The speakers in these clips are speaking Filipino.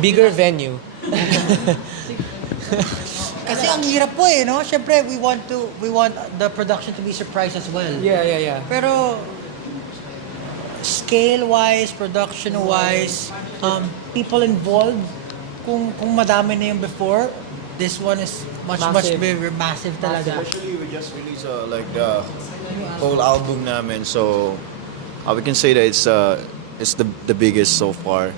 Bigger venue. Kasi ang hirap po no? Siyempre, we want the production to be surprised as well. Yeah. Pero, scale-wise, production-wise, people involved, kung madami na yung before, this one is much Massive. bigger, massive talaga. Especially we just released like the whole album namin, so we can say that it's the biggest so far.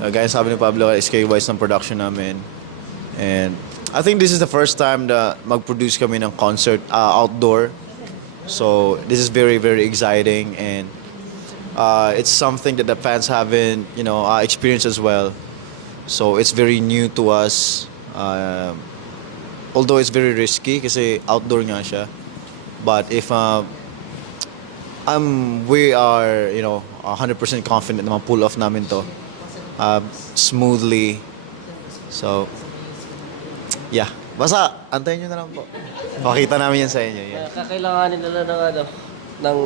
Gaya sabi ni Pablo, SK-wise ng production namin. And I think this is the first time na mag-produce kami ng concert outdoor. So this is very, very exciting, and it's something that the fans haven't, experienced as well. So it's very new to us. Although it's very risky kasi outdoor nga siya. But if we are, 100% confident na ma-pull off namin to smoothly. So yeah, basta antayin nyo na lang po. Pakita namin yan sa inyo. Yeah. Kakailanganin nila ng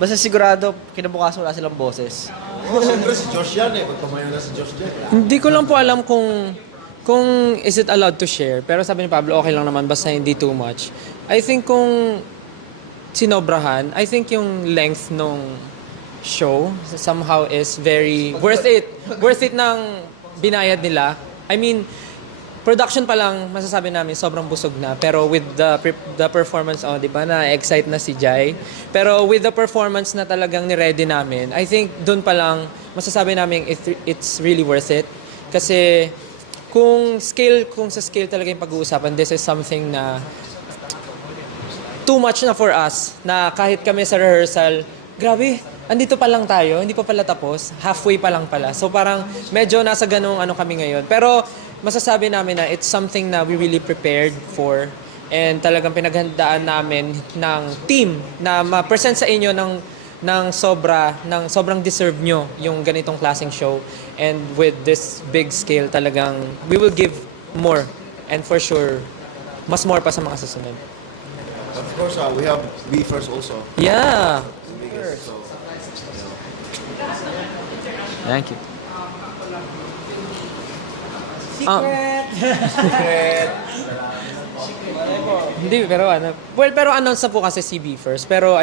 basta sigurado kinabukasan wala silang boses. Siyempre si Josh yan Pagpamayo na si Josh dyan. Hindi ko lang po alam kung is it allowed to share. Pero sabi ni Pablo, okay lang naman basta hindi too much. I think kung sinobrahan, I think yung length nung show somehow is very worth it. Worth it ng binayad nila. I mean, production pa lang, masasabi namin, sobrang busog na. Pero with the performance, di ba, na-excite na si Jai. Pero with the performance na talagang ni-ready namin, I think dun pa lang, masasabi namin it's really worth it. Kasi kung sa scale talaga yung pag-uusapan, this is something na too much na for us, na kahit kami sa rehearsal, grabe, andito pa lang tayo, hindi pa pala tapos, halfway pa lang pala. So parang medyo nasa ganung kami ngayon. Pero masasabi namin na it's something na we really prepared for, and talagang pinaghandaan namin ng team na ma-present sa inyo ng sobrang deserve nyo yung ganitong klaseng show. And with this big scale talagang we will give more, and for sure mas more pa sa mga susunod. Of course, we have Be First also. Yeah. So, Thank you. Secret! Hindi, pero pero announce na po kasi si B first. Pero